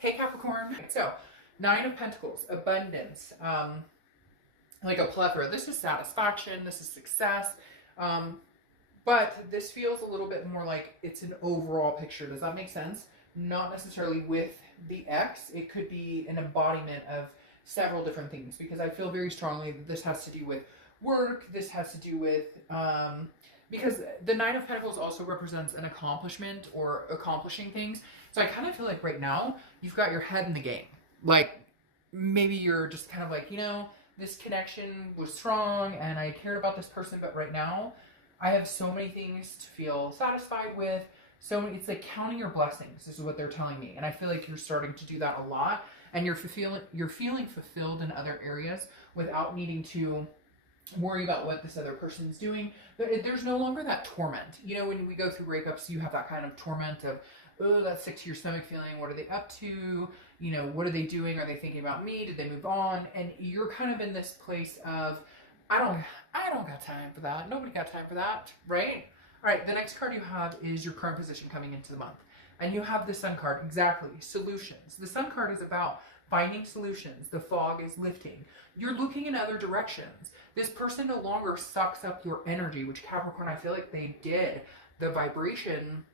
Hey Capricorn. So, Nine of Pentacles, abundance, like a plethora. This is satisfaction. This is success. Um, but this feels a little bit more like it's an overall picture. Does that make sense? Not necessarily with the X. It could be an embodiment of several different things because I feel very strongly that this has to do with work. This has to do with because the Nine of Pentacles also represents an accomplishment or accomplishing things. So I kind of feel like right now you've got your head in the game. Like maybe you're just kind of like, this connection was strong and I cared about this person, but right now I have so many things to feel satisfied with. So it's like counting your blessings, this is what they're telling me. And I feel like you're starting to do that a lot and you're feeling fulfilled in other areas without needing to worry about what this other person's doing. There's no longer that torment. When we go through breakups, you have that kind of torment of, oh, that sick to your stomach feeling. What are they up to? What are they doing? Are they thinking about me? Did they move on? And you're kind of in this place of, I don't got time for that. Nobody got time for that, right? All right, the next card you have is your current position coming into the month. And you have the Sun card, exactly, solutions. The Sun card is about finding solutions. The fog is lifting. You're looking in other directions. This person no longer sucks up your energy, which Capricorn, I feel like they did. The vibration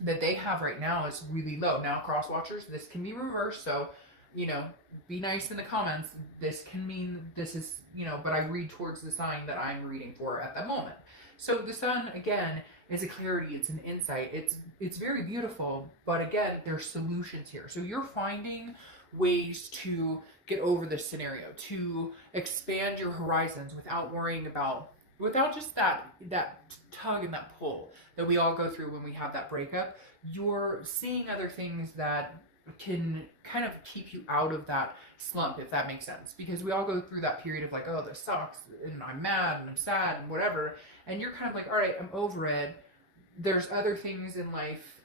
that they have right now is really low. Now, cross watchers, this can be reversed. So, be nice in the comments. This can mean this is, but I read towards the sign that I'm reading for at that moment. So the Sun, again, is a clarity. It's an insight. It's very beautiful. But again, there's solutions here. So you're finding ways to get over this scenario, to expand your horizons without worrying about, without just that tug and that pull that we all go through when we have that breakup. You're seeing other things that can kind of keep you out of that slump, if that makes sense. Because we all go through that period of like, oh, this sucks, and I'm mad, and I'm sad, and whatever. And you're kind of like, all right, I'm over it. There's other things in life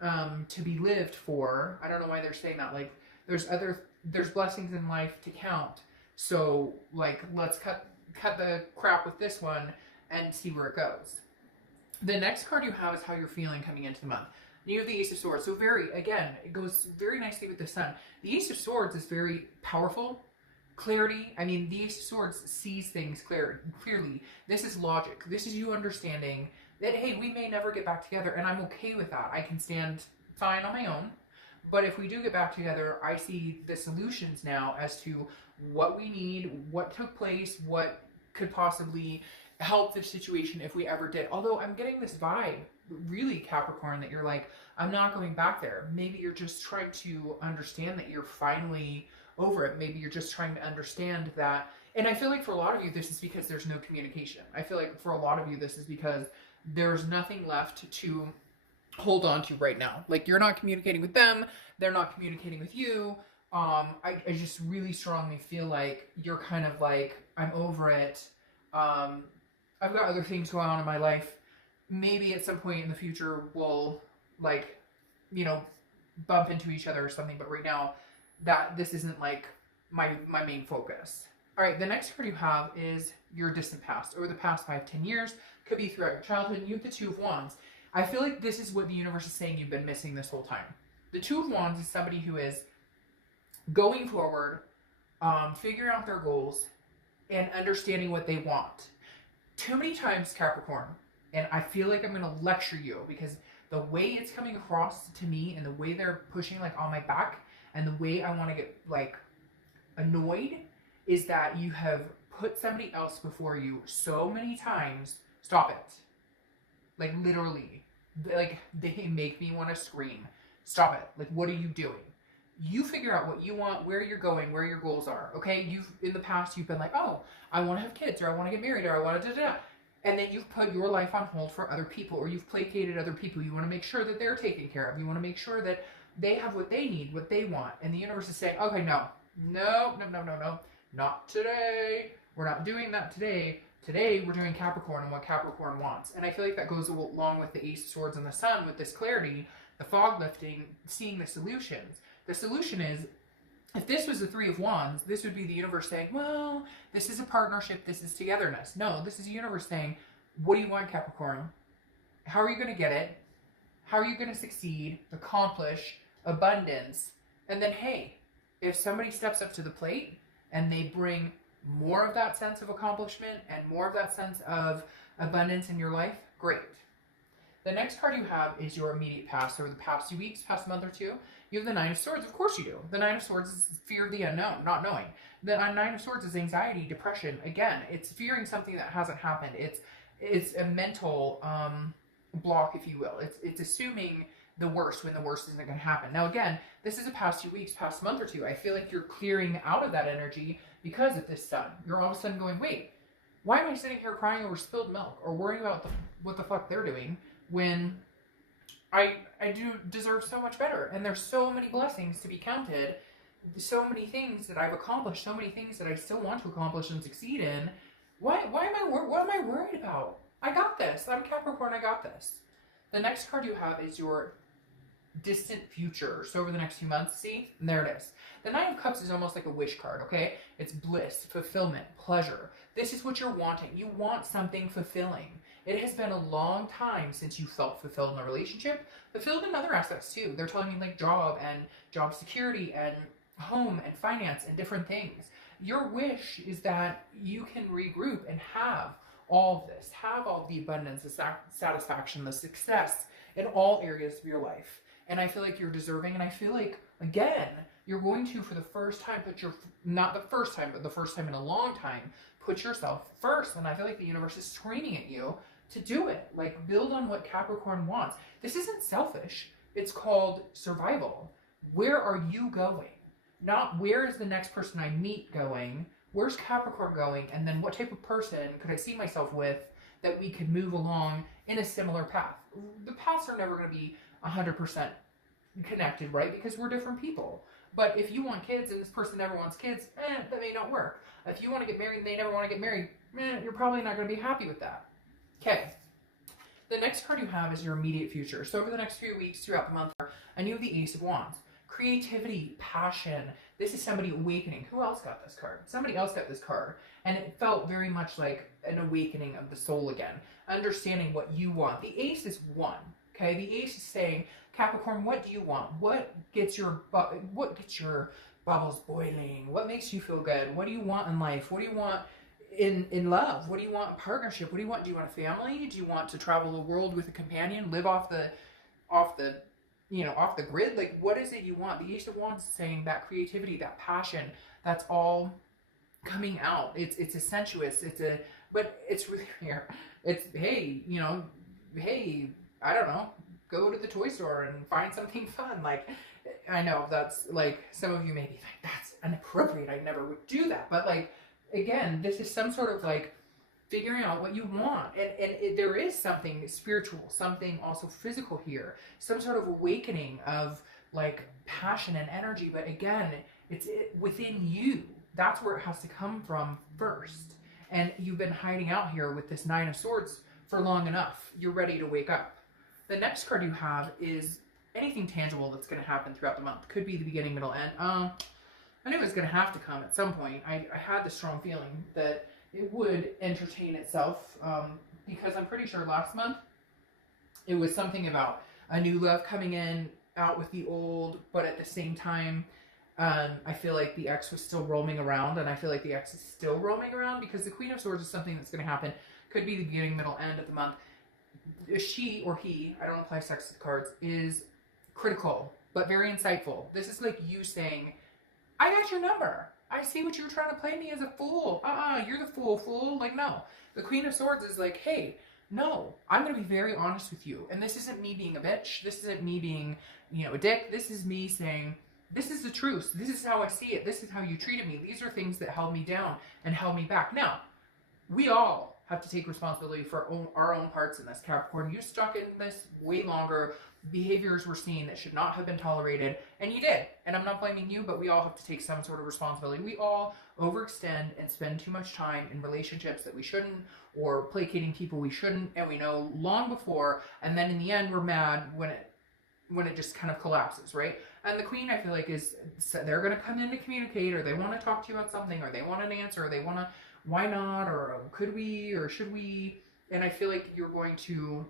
to be lived for. I don't know why they're saying that. Like, there's blessings in life to count. So, like, let's cut the crap with this one and see where it goes. The next card you have is how you're feeling coming into the month. You have the Ace of Swords. So it goes very nicely with the Sun. The Ace of Swords is very powerful. Clarity. I mean, the Ace of Swords sees things clearly. This is logic. This is you understanding that, hey, we may never get back together, and I'm okay with that. I can stand fine on my own. But if we do get back together, I see the solutions now as to what we need, what took place, what could possibly help the situation if we ever did. Although I'm getting this vibe, really, Capricorn, that you're like, I'm not going back there. Maybe you're just trying to understand that you're finally over it. Maybe you're just trying to understand that. And I feel like for a lot of you, this is because there's no communication. I feel like for a lot of you, this is because there's nothing left to hold on to right now. Like, you're not communicating with them. They're not communicating with you. I just really strongly feel like you're kind of like, I'm over it. I've got other things going on in my life. Maybe at some point in the future we'll bump into each other or something. But right now, that this isn't like my main focus. All right, the next card you have is your distant past, over the past 5-10 years. Could be throughout your childhood. You have the Two of Wands. I feel like this is what the universe is saying you've been missing this whole time. The Two of Wands is somebody who is going forward, figuring out their goals, and understanding what they want. Too many times, Capricorn, and I feel like I'm going to lecture you because the way it's coming across to me and the way they're pushing like on my back and the way I want to get like annoyed is that you have put somebody else before you so many times. Stop it. Like, literally. Like, they make me want to scream. Stop it. Like, what are you doing? You figure out what you want, where you're going, where your goals are, okay? In the past, you've been like, oh, I want to have kids, or I want to get married, or I want to da-da-da. And then you've put your life on hold for other people, or you've placated other people. You want to make sure that they're taken care of. You want to make sure that they have what they need, what they want. And the universe is saying, okay, no. Not today. We're not doing that today. Today, we're doing Capricorn and what Capricorn wants. And I feel like that goes along with the Ace of Swords and the Sun with this clarity, the fog lifting, seeing the solutions. The solution is, if this was the Three of Wands, this would be the universe saying, well, this is a partnership, this is togetherness. No, this is the universe saying, what do you want, Capricorn? How are you going to get it? How are you going to succeed, accomplish, abundance? And then, hey, if somebody steps up to the plate and they bring more of that sense of accomplishment and more of that sense of abundance in your life, great. The next card you have is your immediate past, over the past 2 weeks, past month or two. You have the Nine of Swords. Of course you do. The Nine of Swords is fear of the unknown, not knowing. The Nine of Swords is anxiety, depression. Again, it's fearing something that hasn't happened. It's a mental block, if you will. It's assuming the worst when the worst isn't going to happen. Now, again, this is a past 2 weeks, past month or two. I feel like you're clearing out of that energy because of this sun. You're all of a sudden going, wait, why am I sitting here crying over spilled milk or worrying about what the fuck they're doing when I do deserve so much better? And there's so many blessings to be counted, so many things that I've accomplished, so many things that I still want to accomplish and succeed in. What am I worried about? I got this. I'm Capricorn. I got this. The next card you have is your distant future. So over the next few months, see? And there it is. The Nine of Cups is almost like a wish card, okay? It's bliss, fulfillment, pleasure. This is what you're wanting. You want something fulfilling. It has been a long time since you felt fulfilled in a relationship, fulfilled in other aspects too. They're telling me like job and job security and home and finance and different things. Your wish is that you can regroup and have all of this, have all the abundance, the satisfaction, the success in all areas of your life. And I feel like you're deserving, and I feel like, again, you're going to, for the first time, not the first time, but the first time in a long time, put yourself first. And I feel like the universe is screaming at you to do it. Like, build on what Capricorn wants. This isn't selfish. It's called survival. Where are you going? Not where is the next person I meet going? Where's Capricorn going? And then what type of person could I see myself with that we could move along in a similar path? The paths are never going to be 100% connected, right? Because we're different people. But if you want kids and this person never wants kids, that may not work. If you want to get married and they never want to get married, you're probably not going to be happy with that. Okay. The next card you have is your immediate future. So over the next few weeks throughout the month, and you have the Ace of Wands. Creativity, passion. This is somebody awakening. Who else got this card? Somebody else got this card. And it felt very much like an awakening of the soul again. Understanding what you want. The Ace is one. Okay, the Ace is saying, Capricorn, what do you want? What gets your bubbles boiling? What makes you feel good? What do you want in life? What do you want in love? What do you want in partnership? What do you want? Do you want a family? Do you want to travel the world with a companion? Live off the grid? Like, what is it you want? The Ace of Wands is saying that creativity, that passion, that's all coming out. It's a sensuous. But it's really here. It's hey, I don't know, go to the toy store and find something fun. Like, I know that's like, some of you may be like, that's inappropriate. I never would do that. But like, again, this is some sort of like figuring out what you want. And there is something spiritual, something also physical here, some sort of awakening of like passion and energy. But again, it's within you. That's where it has to come from first. And you've been hiding out here with this Nine of Swords for long enough. You're ready to wake up. The next card you have is anything tangible that's going to happen throughout the month. Could be the beginning, middle, end. I knew it was going to have to come at some point. I had the strong feeling that it would entertain itself, because I'm pretty sure last month it was something about a new love coming in, out with the old, but at the same time, I feel like the ex was still roaming around, and I feel like the ex is still roaming around because the Queen of Swords is something that's going to happen. Could be the beginning, middle, end of the month. She or he, I don't apply sex to the cards, is critical, but very insightful. This is like you saying, I got your number. I see what you're trying to play me as a fool. You're the fool. Like, no. The Queen of Swords is like, hey, no, I'm going to be very honest with you. And this isn't me being a bitch. This isn't me being, a dick. This is me saying, this is the truth. This is how I see it. This is how you treated me. These are things that held me down and held me back. Now, we all have to take responsibility for our own parts in this, Capricorn. You stuck in this way longer. Behaviors were seen that should not have been tolerated, and you did. And I'm not blaming you, but we all have to take some sort of responsibility. We all overextend and spend too much time in relationships that we shouldn't, or placating people we shouldn't, and we know long before, and then in the end we're mad when it just kind of collapses, right? And the Queen, I feel like, they're going to come in to communicate, or they want to talk to you about something, or they want an answer, or they want to, why not, or could we, or should we? And I feel like you're going to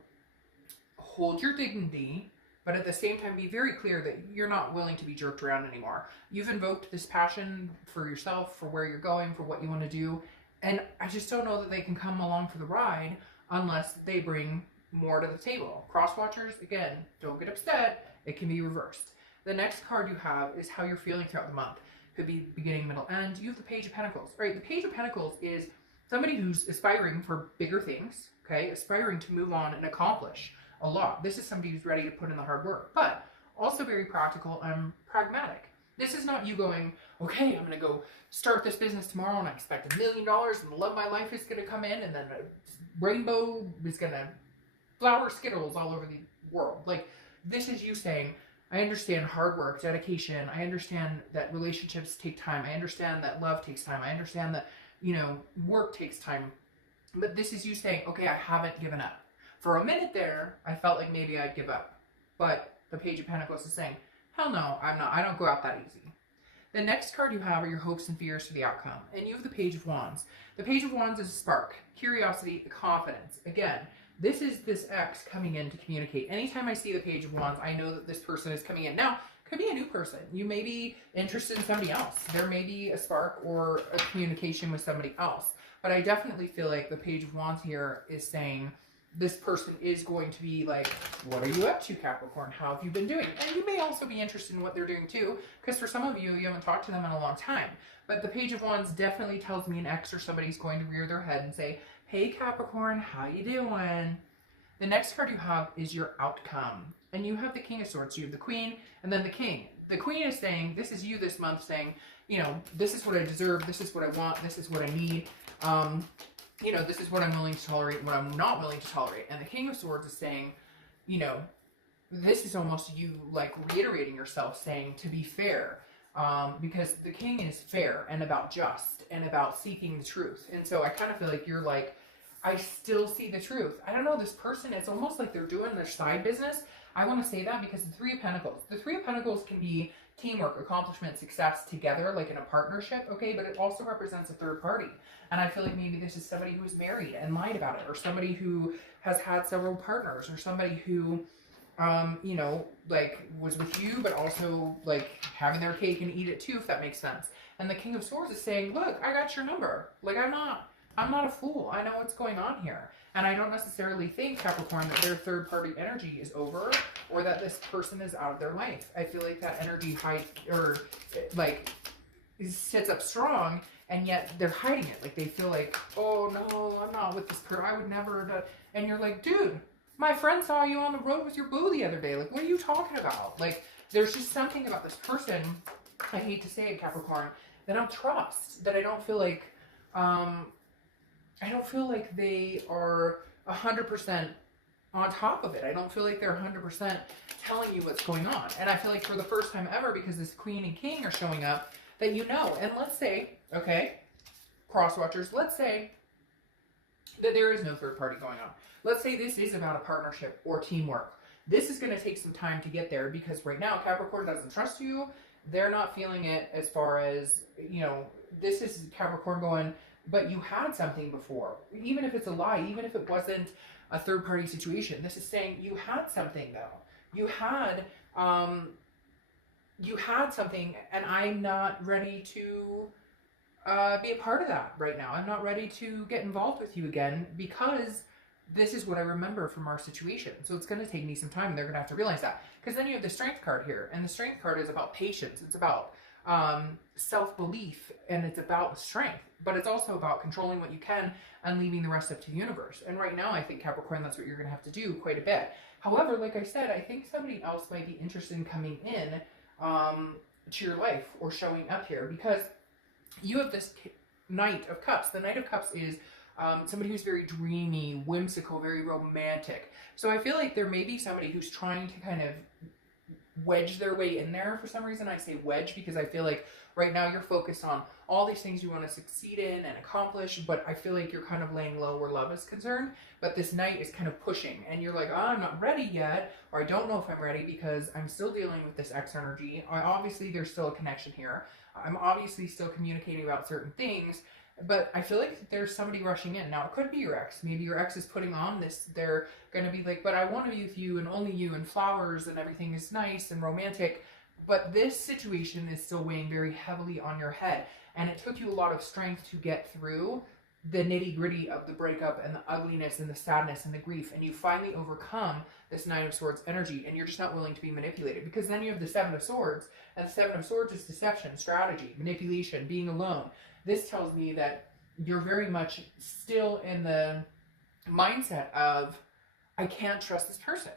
hold your dignity But at the same time, be very clear that you're not willing to be jerked around anymore. You've invoked this passion for yourself, for where you're going, for what you want to do. And I just don't know that they can come along for the ride unless they bring more to the table. Cross watchers, again, don't get upset. It can be reversed. The next card you have is how you're feeling throughout the month. Could be beginning, middle, end. You have the Page of Pentacles. Right? The Page of Pentacles is somebody who's aspiring for bigger things, okay? Aspiring to move on and accomplish a lot. This is somebody who's ready to put in the hard work, but also very practical and pragmatic. This is not you going, okay, I'm going to go start this business tomorrow and I expect $1 million and the love of my life is going to come in and then a rainbow is going to flower Skittles all over the world. Like, this is you saying, I understand hard work, dedication. I understand that relationships take time. I understand that love takes time. I understand that, you know, work takes time. But this is you saying, okay, I haven't given up. For a minute there, I felt like maybe I'd give up. But the Page of Pentacles is saying, hell no, I'm not. I don't go out that easy. The next card you have are your hopes and fears for the outcome. And you have the Page of Wands. The Page of Wands is a spark, curiosity, confidence. Again, this is this X coming in to communicate. Anytime I see the Page of Wands, I know that this person is coming in. Now, could be a new person. You may be interested in somebody else. There may be a spark or a communication with somebody else. But I definitely feel like the Page of Wands here is saying this person is going to be like, what are you up to, Capricorn? How have you been doing? And you may also be interested in what they're doing too, because for some of you, you haven't talked to them in a long time. But the Page of Wands definitely tells me an X or somebody's going to rear their head and say, hey, Capricorn, how you doing? The next card you have is your outcome. And you have the King of Swords. You have the Queen and then the King. The Queen is saying, this is you this month saying, you know, this is what I deserve. This is what I want. This is what I need. You know, this is what I'm willing to tolerate and what I'm not willing to tolerate. And the King of Swords is saying, you know, this is almost you like reiterating yourself saying to be fair. Because the King is fair and about just and about seeking the truth. And so I kind of feel like you're like, I still see the truth. I don't know, this person, it's almost like they're doing their side business. I want to say that because the Three of Pentacles. The Three of Pentacles can be teamwork, accomplishment, success together, like in a partnership, okay? But it also represents a third party. And I feel like maybe this is somebody who's married and lied about it, or somebody who has had several partners, or somebody who, you know, like was with you, but also like having their cake and eat it too, if that makes sense. And the King of Swords is saying, look, I got your number. Like, I'm not a fool. I know what's going on here. And I don't necessarily think, Capricorn, that their third party energy is over or that this person is out of their life. I feel like that energy sits up strong, and yet they're hiding it. Like, they feel like, oh no, I'm not with this person. I would never. And you're like, dude, my friend saw you on the road with your boo the other day. Like, what are you talking about? Like, there's just something about this person, I hate to say it, Capricorn, that I don't trust, that I don't feel like, I don't feel like they are 100% on top of it. I don't feel like they're 100% telling you what's going on. And I feel like for the first time ever, because this Queen and King are showing up, that you know. And let's say, okay, cross watchers, let's say that there is no third party going on. Let's say this is about a partnership or teamwork. This is going to take some time to get there, because right now Capricorn doesn't trust you. They're not feeling it as far as, you know, this is Capricorn going, but you had something before. Even if it's a lie, even if it wasn't a third party situation, this is saying you had something though. You had something, and I'm not ready to be a part of that right now. I'm not ready to get involved with you again, because this is what I remember from our situation. So it's going to take me some time, and they're going to have to realize that. Because then you have the Strength card here, and the Strength card is about patience. It's about self-belief, and it's about strength, but it's also about controlling what you can and leaving the rest up to the universe. And right now, I think, Capricorn, that's what you're going to have to do quite a bit. However, like I said, I think somebody else might be interested in coming in to your life or showing up here, because you have this Knight of Cups. The Knight of Cups is somebody who's very dreamy, whimsical, very romantic. So I feel like there may be somebody who's trying to kind of wedge their way in there. For some reason I say wedge, because I feel like right now you're focused on all these things you want to succeed in and accomplish, but I feel like you're kind of laying low where love is concerned. But this Knight is kind of pushing, and you're like, oh, I'm not ready yet, or I don't know if I'm ready because I'm still dealing with this X energy. Obviously there's still a connection here. I'm obviously still communicating about certain things, But I feel like there's somebody rushing in. Now, it could be your ex. Maybe your ex is putting on this. They're going to be like, but I want to be with you and only you and flowers and everything is nice and romantic. But this situation is still weighing very heavily on your head. And it took you a lot of strength to get through the nitty gritty of the breakup and the ugliness and the sadness and the grief. And you finally overcome this Nine of Swords energy, and you're just not willing to be manipulated, because then you have the Seven of Swords, and the Seven of Swords is deception, strategy, manipulation, being alone. This tells me that you're very much still in the mindset of, I can't trust this person.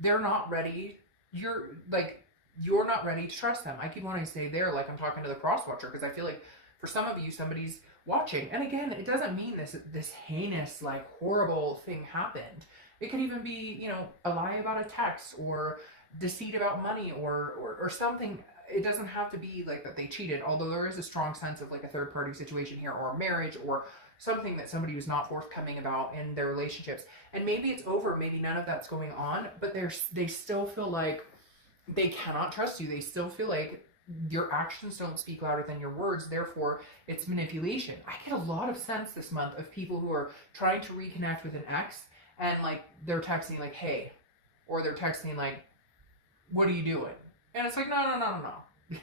They're not ready. You're not ready to trust them. I keep wanting to say they're, like I'm talking to the cross watcher, because I feel like for some of you, somebody's watching. And again, it doesn't mean this heinous, like, horrible thing happened. It could even be, you know, a lie about a text, or deceit about money, or something. It doesn't have to be like that they cheated, although there is a strong sense of like a third party situation here, or marriage, or something that somebody was not forthcoming about in their relationships. And maybe it's over, maybe none of that's going on, but they still feel like they cannot trust you. They still feel like your actions don't speak louder than your words, therefore it's manipulation. I get a lot of sense this month of people who are trying to reconnect with an ex, and like they're texting like, hey, or they're texting like, what are you doing? And it's like, no.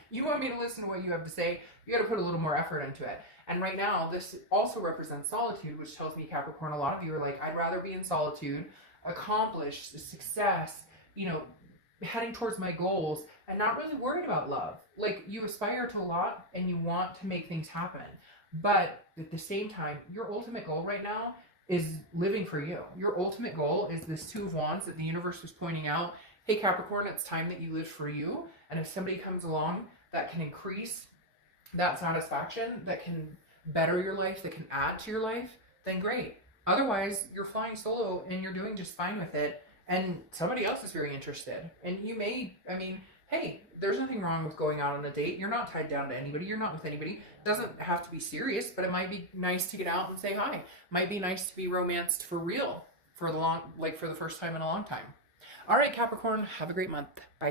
You want me to listen to what you have to say? You got to put a little more effort into it. And right now, this also represents solitude, which tells me, Capricorn, a lot of you are like, I'd rather be in solitude, accomplish success, you know, heading towards my goals, and not really worried about love. Like, you aspire to a lot and you want to make things happen, but at the same time, your ultimate goal right now is living for you. Your ultimate goal is this Two of Wands that the universe was pointing out. Hey, Capricorn, it's time that you live for you. And if somebody comes along that can increase that satisfaction, that can better your life, that can add to your life, then great. Otherwise, you're flying solo and you're doing just fine with it. And somebody else is very interested. And you may, I mean, hey, there's nothing wrong with going out on a date. You're not tied down to anybody. You're not with anybody. It doesn't have to be serious, but it might be nice to get out and say hi. Might be nice to be romanced for real for the first time in a long time. All right, Capricorn, have a great month. Bye.